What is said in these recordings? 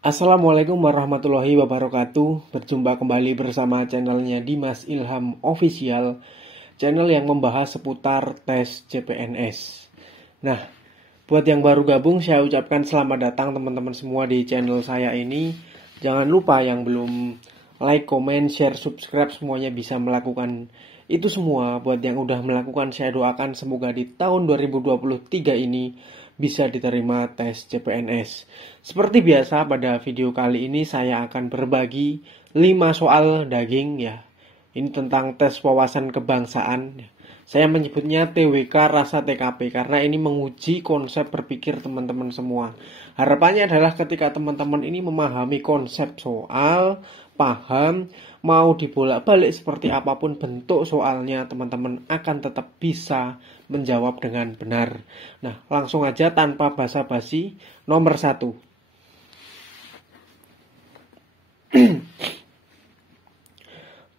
Assalamualaikum warahmatullahi wabarakatuh. Berjumpa kembali bersama channelnya Dimas Ilham Official, channel yang membahas seputar tes CPNS. Nah, buat yang baru gabung, saya ucapkan selamat datang teman-teman semua di channel saya ini. Jangan lupa yang belum like, comment, share, subscribe, semuanya bisa melakukan itu semua. Buat yang udah melakukan, saya doakan semoga di tahun 2023 ini bisa diterima tes CPNS. Seperti biasa, pada video kali ini saya akan berbagi 5 soal daging ya. Ini tentang tes wawasan kebangsaan. Saya menyebutnya TWK rasa TKP karena ini menguji konsep berpikir teman-teman semua. Harapannya adalah ketika teman-teman ini memahami konsep soal, paham, mau dibolak-balik seperti apapun bentuk soalnya, teman-teman akan tetap bisa menjawab dengan benar. Nah, langsung aja tanpa basa-basi. Nomor 1.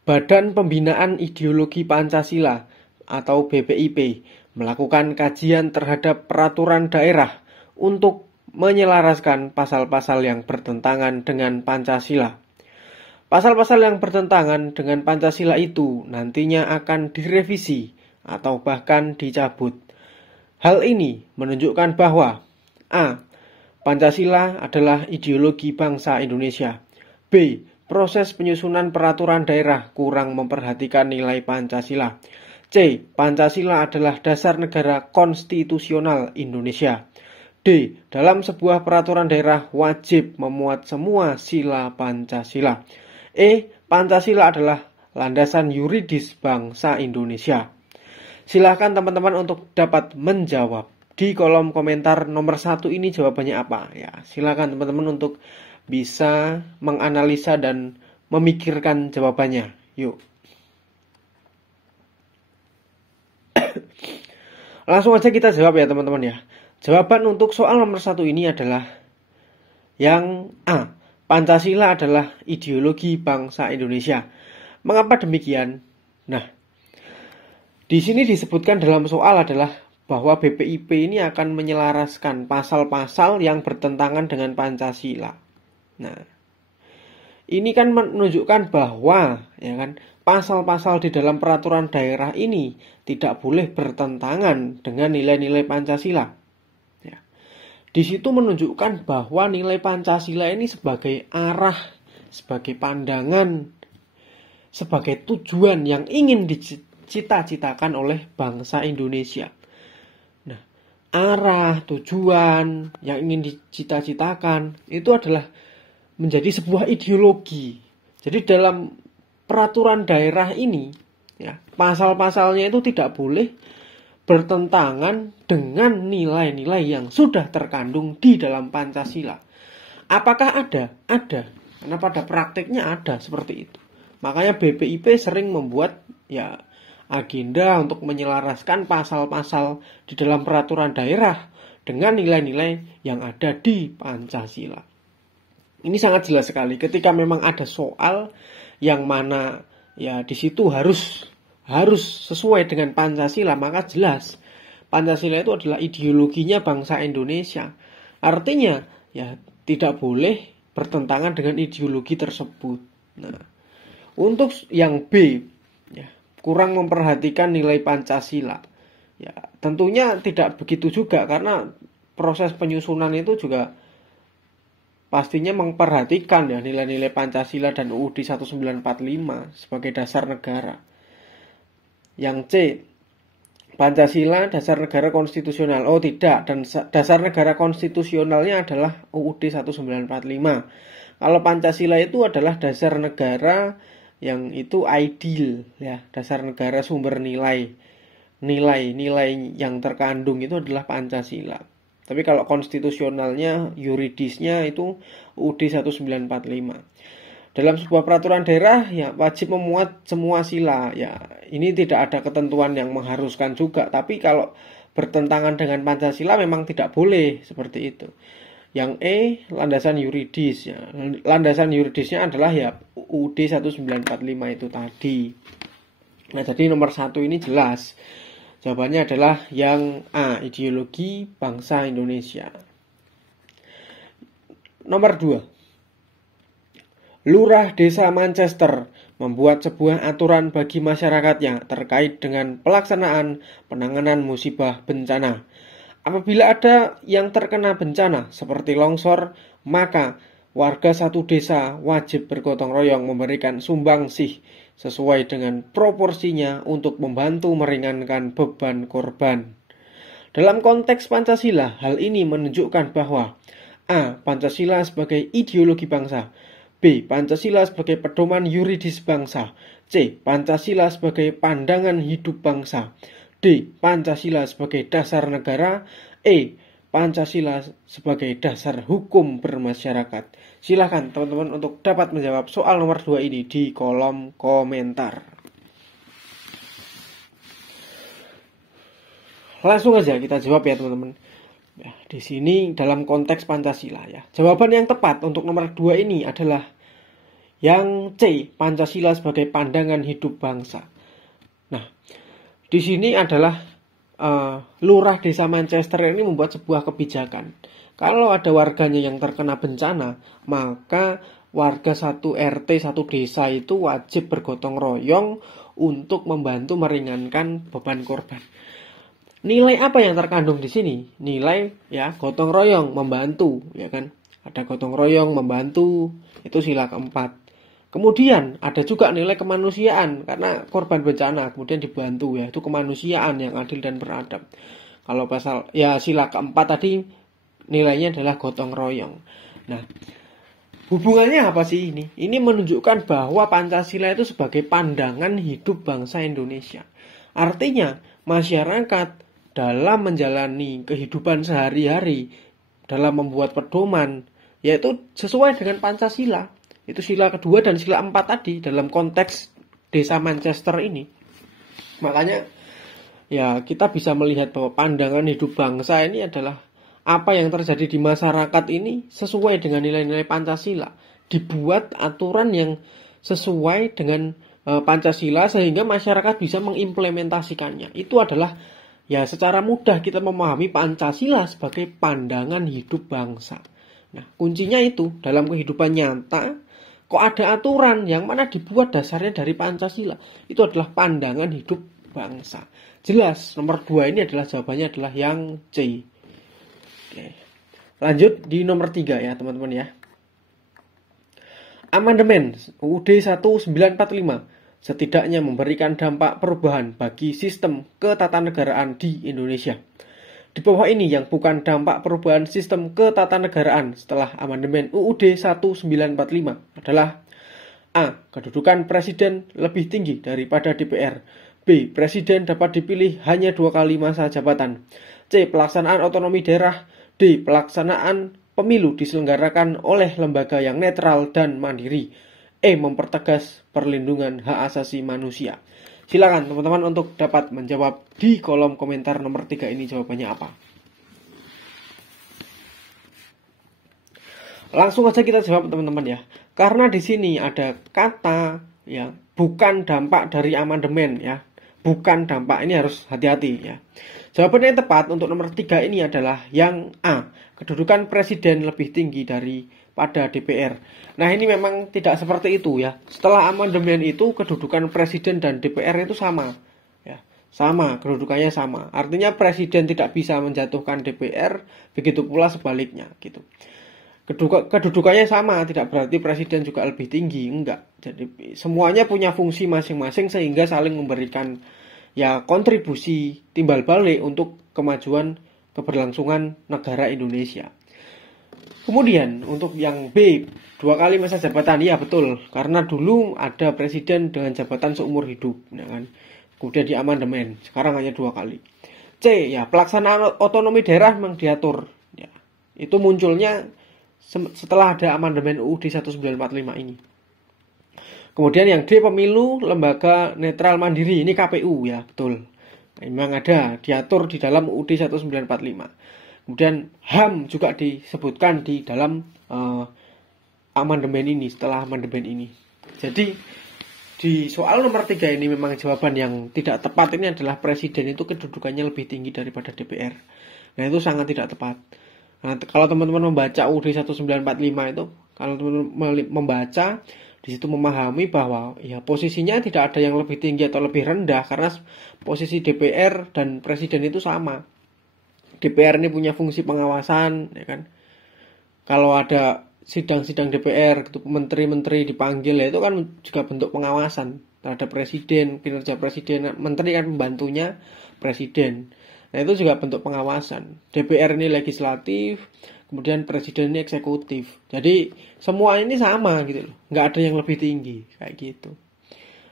Badan Pembinaan Ideologi Pancasila atau BPIP melakukan kajian terhadap peraturan daerah untuk menyelaraskan pasal-pasal yang bertentangan dengan Pancasila. Pasal-pasal yang bertentangan dengan Pancasila itu nantinya akan direvisi atau bahkan dicabut. Hal ini menunjukkan bahwa A. Pancasila adalah ideologi bangsa Indonesia. B. Proses penyusunan peraturan daerah kurang memperhatikan nilai Pancasila. C. Pancasila adalah dasar negara konstitusional Indonesia. D. Dalam sebuah peraturan daerah wajib memuat semua sila Pancasila. E. Pancasila adalah landasan yuridis bangsa Indonesia. Silahkan teman-teman untuk dapat menjawab di kolom komentar nomor 1 ini jawabannya apa ya. Silahkan teman-teman untuk bisa menganalisa dan memikirkan jawabannya. Yuk. Langsung aja kita jawab ya teman-teman ya. Jawaban untuk soal nomor 1 ini adalah yang A. Pancasila adalah ideologi bangsa Indonesia. Mengapa demikian? Nah, di sini disebutkan dalam soal adalah bahwa BPIP ini akan menyelaraskan pasal-pasal yang bertentangan dengan Pancasila. Nah, ini kan menunjukkan bahwa ya kan pasal-pasal di dalam peraturan daerah ini tidak boleh bertentangan dengan nilai-nilai Pancasila. Di situ menunjukkan bahwa nilai Pancasila ini sebagai arah, sebagai pandangan, sebagai tujuan yang ingin dicita-citakan oleh bangsa Indonesia. Nah, arah, tujuan yang ingin dicita-citakan itu adalah menjadi sebuah ideologi. Jadi dalam peraturan daerah ini, ya, pasal-pasalnya itu tidak boleh bertentangan dengan nilai-nilai yang sudah terkandung di dalam Pancasila. Apakah ada? Ada. Karena pada praktiknya ada seperti itu. Makanya BPIP sering membuat ya agenda untuk menyelaraskan pasal-pasal di dalam peraturan daerah dengan nilai-nilai yang ada di Pancasila. Ini sangat jelas sekali ketika memang ada soal yang mana ya di situ harus sesuai dengan Pancasila, maka jelas Pancasila itu adalah ideologinya bangsa Indonesia. Artinya ya tidak boleh bertentangan dengan ideologi tersebut. Nah, untuk yang B ya, kurang memperhatikan nilai Pancasila. Ya, tentunya tidak begitu juga karena proses penyusunan itu juga pastinya memperhatikan ya nilai-nilai Pancasila dan UUD 1945 sebagai dasar negara. Yang C, Pancasila dasar negara konstitusional. Oh tidak, dan dasar negara konstitusionalnya adalah UUD 1945. Kalau Pancasila itu adalah dasar negara yang itu ideal ya, dasar negara sumber nilai. Nilai yang terkandung itu adalah Pancasila. Tapi kalau konstitusionalnya, yuridisnya itu UUD 1945. Dalam sebuah peraturan daerah ya wajib memuat semua sila. Ya, ini tidak ada ketentuan yang mengharuskan juga, tapi kalau bertentangan dengan Pancasila memang tidak boleh seperti itu. Yang E, landasan yuridis ya. Landasan yuridisnya adalah ya UUD 1945 itu tadi. Nah, jadi nomor 1 ini jelas. Jawabannya adalah yang A, ideologi bangsa Indonesia. Nomor 2. Lurah Desa Manchester membuat sebuah aturan bagi masyarakatnya terkait dengan pelaksanaan penanganan musibah bencana. Apabila ada yang terkena bencana seperti longsor, maka warga satu desa wajib bergotong royong memberikan sumbangsih sesuai dengan proporsinya untuk membantu meringankan beban korban. Dalam konteks Pancasila, hal ini menunjukkan bahwa A. Pancasila sebagai ideologi bangsa, B. Pancasila sebagai pedoman yuridis bangsa, C. Pancasila sebagai pandangan hidup bangsa, D. Pancasila sebagai dasar negara, E. Pancasila sebagai dasar hukum bermasyarakat. Silahkan teman-teman untuk dapat menjawab soal nomor 2 ini di kolom komentar. Langsung aja kita jawab ya teman-teman. Ya, di sini dalam konteks Pancasila ya. Jawaban yang tepat untuk nomor 2 ini adalah yang C, Pancasila sebagai pandangan hidup bangsa. Nah, di sini adalah Lurah Desa Manchester ini membuat sebuah kebijakan. Kalau ada warganya yang terkena bencana, maka warga satu RT, satu desa itu wajib bergotong royong untuk membantu meringankan beban korban. Nilai apa yang terkandung di sini? Nilai ya gotong royong membantu, ya kan? Ada gotong royong membantu, itu sila keempat. Kemudian ada juga nilai kemanusiaan karena korban bencana kemudian dibantu ya, itu kemanusiaan yang adil dan beradab. Kalau pasal ya sila keempat tadi nilainya adalah gotong royong. Nah, hubungannya apa sih ini? Ini menunjukkan bahwa Pancasila itu sebagai pandangan hidup bangsa Indonesia. Artinya masyarakat dalam menjalani kehidupan sehari-hari, dalam membuat pedoman, yaitu sesuai dengan Pancasila. Itu sila kedua dan sila 4 tadi dalam konteks Desa Manchester ini. Makanya ya kita bisa melihat bahwa pandangan hidup bangsa ini adalah apa yang terjadi di masyarakat ini sesuai dengan nilai-nilai Pancasila. Dibuat aturan yang sesuai dengan Pancasila sehingga masyarakat bisa mengimplementasikannya. Itu adalah ya secara mudah kita memahami Pancasila sebagai pandangan hidup bangsa. Nah, kuncinya itu dalam kehidupan nyata kok ada aturan yang mana dibuat dasarnya dari Pancasila. Itu adalah pandangan hidup bangsa. Jelas, nomor 2 ini adalah jawabannya adalah yang C. Oke. Lanjut di nomor 3 ya teman-teman ya. Amandemen UUD 1945 setidaknya memberikan dampak perubahan bagi sistem ketatanegaraan di Indonesia. Di bawah ini yang bukan dampak perubahan sistem ketatanegaraan setelah amandemen UUD 1945 adalah A. Kedudukan presiden lebih tinggi daripada DPR. B. Presiden dapat dipilih hanya 2 kali masa jabatan. C. Pelaksanaan otonomi daerah. D. Pelaksanaan pemilu diselenggarakan oleh lembaga yang netral dan mandiri. E. Mempertegas perlindungan hak asasi manusia. Silakan teman-teman untuk dapat menjawab di kolom komentar nomor 3 ini jawabannya apa. Langsung aja kita jawab teman-teman ya. Karena di sini ada kata ya bukan dampak dari amandemen ya. Bukan dampak, ini harus hati-hati ya. Jawaban yang tepat untuk nomor 3 ini adalah yang A. Kedudukan presiden lebih tinggi daripada DPR. Nah ini memang tidak seperti itu ya. Setelah amandemen itu kedudukan presiden dan DPR itu sama ya. Sama, kedudukannya sama. Artinya presiden tidak bisa menjatuhkan DPR, begitu pula sebaliknya gitu. Kedudukannya sama, tidak berarti presiden juga lebih tinggi, enggak. Jadi semuanya punya fungsi masing-masing sehingga saling memberikan ya kontribusi timbal balik untuk kemajuan keberlangsungan negara Indonesia. Kemudian untuk yang B, 2 kali masa jabatan, ya betul. Karena dulu ada presiden dengan jabatan seumur hidup, ya kan? Kemudian di amandemen, sekarang hanya 2 kali. C, ya pelaksanaan otonomi daerah memang diatur. Ya, itu munculnya setelah ada amandemen UUD 1945 ini. Kemudian yang D, pemilu lembaga netral mandiri, ini KPU ya, betul. Memang ada diatur di dalam UUD 1945. Kemudian HAM juga disebutkan di dalam amandemen ini, setelah amandemen ini. Jadi di soal nomor 3 ini memang jawaban yang tidak tepat ini adalah presiden itu kedudukannya lebih tinggi daripada DPR. Nah itu sangat tidak tepat. Nah, kalau teman-teman membaca UUD 1945 itu Kalau teman-teman membaca, di situ memahami bahwa ya posisinya tidak ada yang lebih tinggi atau lebih rendah, karena posisi DPR dan presiden itu sama. DPR ini punya fungsi pengawasan, ya kan. Kalau ada sidang-sidang DPR, gitu, menteri-menteri dipanggil, ya itu kan juga bentuk pengawasan terhadap presiden, kinerja presiden. Menteri kan pembantunya presiden. Nah itu juga bentuk pengawasan. DPR ini legislatif, kemudian presiden ini eksekutif. Jadi semua ini sama gitu loh, nggak ada yang lebih tinggi kayak gitu.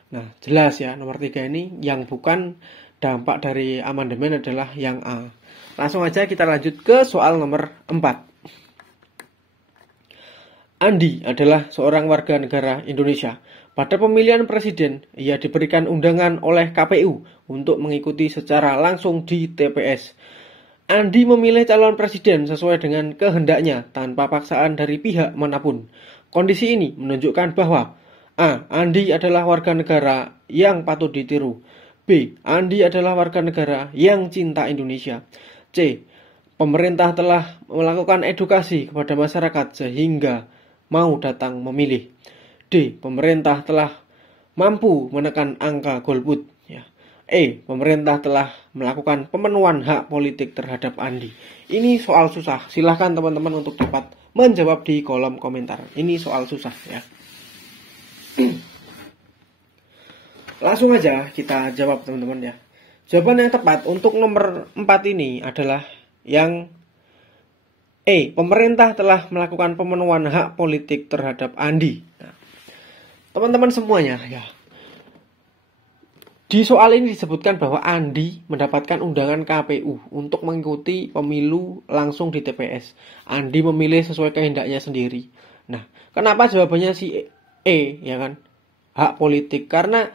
Nah jelas ya, nomor 3 ini yang bukan dampak dari amandemen adalah yang A. Langsung aja kita lanjut ke soal nomor 4. Andi adalah seorang warga negara Indonesia. Pada pemilihan presiden, ia diberikan undangan oleh KPU untuk mengikuti secara langsung di TPS. Andi memilih calon presiden sesuai dengan kehendaknya tanpa paksaan dari pihak manapun. Kondisi ini menunjukkan bahwa A. Andi adalah warga negara yang patut ditiru. B. Andi adalah warga negara yang cinta Indonesia. C. Pemerintah telah melakukan edukasi kepada masyarakat sehingga mau datang memilih. D. Pemerintah telah mampu menekan angka golput. Ya. E. Pemerintah telah melakukan pemenuhan hak politik terhadap Andi. Ini soal susah. Silahkan teman-teman untuk dapat menjawab di kolom komentar. Ini soal susah ya. Langsung aja kita jawab teman-teman ya. Jawaban yang tepat untuk nomor 4 ini adalah yang E. Pemerintah telah melakukan pemenuhan hak politik terhadap Andi. Nah, teman-teman semuanya ya. Di soal ini disebutkan bahwa Andi mendapatkan undangan KPU untuk mengikuti pemilu langsung di TPS. Andi memilih sesuai kehendaknya sendiri. Nah, kenapa jawabannya si E, ya kan? Hak politik. Karena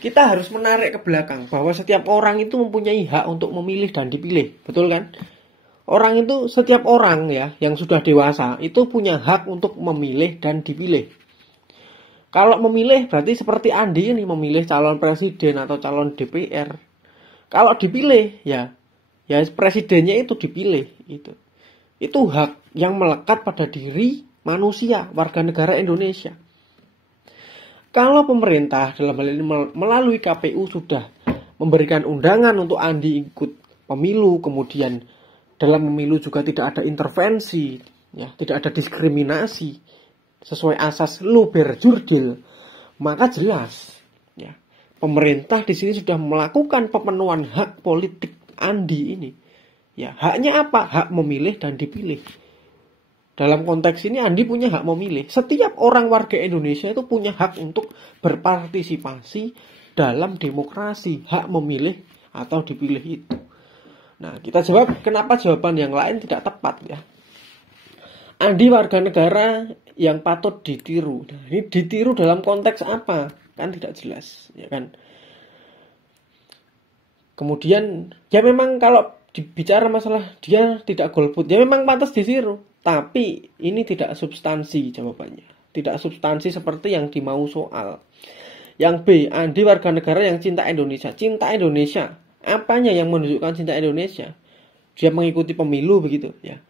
kita harus menarik ke belakang bahwa setiap orang itu mempunyai hak untuk memilih dan dipilih. Betul kan? Orang itu, setiap orang ya yang sudah dewasa itu punya hak untuk memilih dan dipilih. Kalau memilih berarti seperti Andi ini memilih calon presiden atau calon DPR. Kalau dipilih ya presidennya itu dipilih itu. Itu hak yang melekat pada diri manusia, warga negara Indonesia. Kalau pemerintah dalam hal ini melalui KPU sudah memberikan undangan untuk Andi ikut pemilu, kemudian dalam pemilu juga tidak ada intervensi, ya, tidak ada diskriminasi sesuai asas luber jurdil, maka jelas ya pemerintah di sini sudah melakukan pemenuhan hak politik Andi ini. Ya, haknya apa? Hak memilih dan dipilih. Dalam konteks ini Andi punya hak memilih. Setiap orang warga Indonesia itu punya hak untuk berpartisipasi dalam demokrasi, hak memilih atau dipilih itu. Nah, kita jawab kenapa jawaban yang lain tidak tepat ya. Andi warga negara yang patut ditiru. Nah, ini ditiru dalam konteks apa? Kan tidak jelas, ya kan? Kemudian, ya memang kalau bicara masalah dia tidak golput, ya memang pantas ditiru. Tapi ini tidak substansi jawabannya. Tidak substansi seperti yang dimau soal. Yang B, Andi warga negara yang cinta Indonesia. Cinta Indonesia. Apanya yang menunjukkan cinta Indonesia? Dia mengikuti pemilu begitu, ya.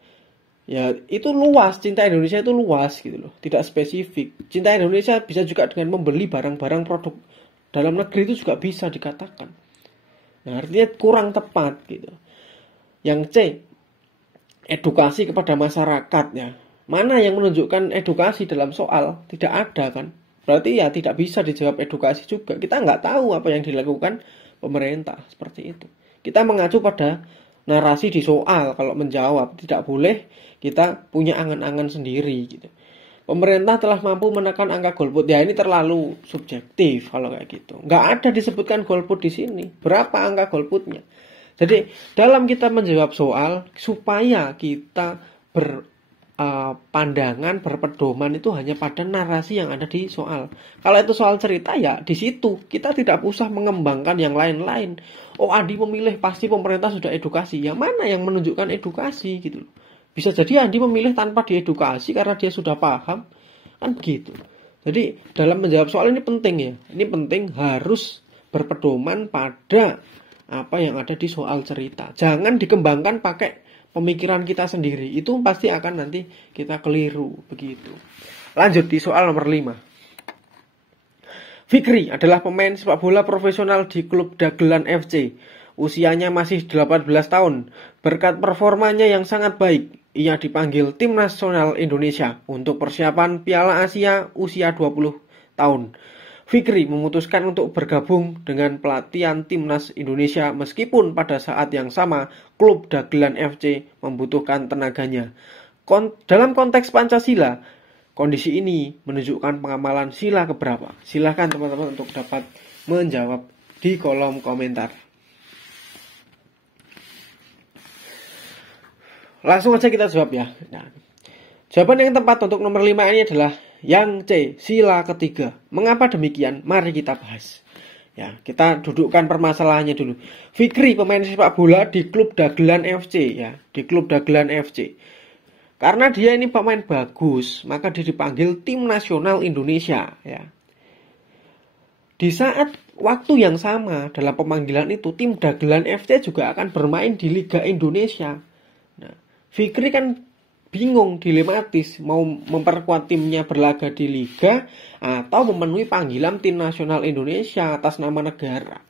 Ya, itu luas, cinta Indonesia itu luas gitu loh, tidak spesifik. Cinta Indonesia bisa juga dengan membeli barang-barang produk dalam negeri itu juga bisa dikatakan. Nah, artinya kurang tepat gitu. Yang C, edukasi kepada masyarakat ya. Mana yang menunjukkan edukasi dalam soal? Tidak ada kan. Berarti ya tidak bisa dijawab edukasi juga. Kita nggak tahu apa yang dilakukan pemerintah seperti itu. Kita mengacu pada narasi di soal kalau menjawab, tidak boleh kita punya angan-angan sendiri gitu. Pemerintah telah mampu menekan angka golput. Ya ini terlalu subjektif kalau kayak gitu. Nggak ada disebutkan golput di sini. Berapa angka golputnya? Jadi dalam kita menjawab soal supaya kita berpandangan, berpedoman itu hanya pada narasi yang ada di soal. Kalau itu soal cerita ya di situ kita tidak usah mengembangkan yang lain-lain. Oh, Andi memilih pasti pemerintah sudah edukasi. Yang mana yang menunjukkan edukasi gitu loh. Bisa jadi Andi memilih tanpa diedukasi karena dia sudah paham. Kan begitu. Jadi dalam menjawab soal ini penting ya. Ini penting harus berpedoman pada apa yang ada di soal cerita. Jangan dikembangkan pakai pemikiran kita sendiri, itu pasti akan nanti kita keliru begitu. Lanjut di soal nomor 5. Fikri adalah pemain sepak bola profesional di klub Dagelan FC. Usianya masih 18 tahun. Berkat performanya yang sangat baik, ia dipanggil tim nasional Indonesia untuk persiapan Piala Asia usia 20 tahun. Fikri memutuskan untuk bergabung dengan pelatihan timnas Indonesia meskipun pada saat yang sama klub Dagelan FC membutuhkan tenaganya. Dalam konteks Pancasila, kondisi ini menunjukkan pengamalan sila keberapa? Silahkan teman-teman untuk dapat menjawab di kolom komentar. Langsung aja kita jawab ya. Nah, jawaban yang tepat untuk nomor 5 ini adalah yang C, sila ketiga. Mengapa demikian? Mari kita bahas. Ya, kita dudukkan permasalahannya dulu. Fikri pemain sepak bola di klub Dagelan FC ya, di klub Dagelan FC. Karena dia ini pemain bagus, maka dia dipanggil tim nasional Indonesia ya. Di saat waktu yang sama dalam pemanggilan itu, tim Dagelan FC juga akan bermain di Liga Indonesia. Nah, Fikri kan bingung, dilematis, mau memperkuat timnya berlaga di Liga atau memenuhi panggilan tim nasional Indonesia atas nama negara.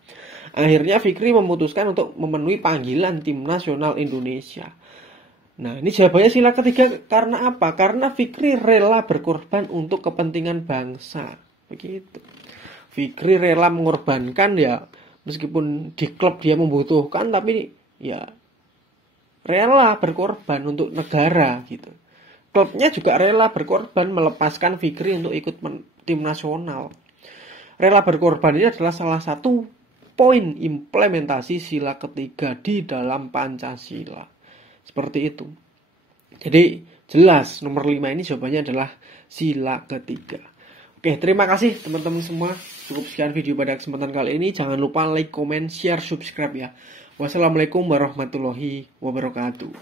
Akhirnya Fikri memutuskan untuk memenuhi panggilan tim nasional Indonesia. Nah, ini jawabannya sila ketiga. Karena apa? Karena Fikri rela berkorban untuk kepentingan bangsa. Begitu. Fikri rela mengorbankan ya, meskipun di klub dia membutuhkan, tapi ya rela berkorban untuk negara gitu. Klubnya juga rela berkorban melepaskan Fikri untuk ikut tim nasional. Rela berkorban ini adalah salah satu poin implementasi sila ketiga di dalam Pancasila. Seperti itu. Jadi jelas nomor 5 ini jawabannya adalah sila ketiga. Oke, terima kasih teman-teman semua. Cukup sekian video pada kesempatan kali ini. Jangan lupa like, comment, share, subscribe ya. Wassalamualaikum warahmatullahi wabarakatuh.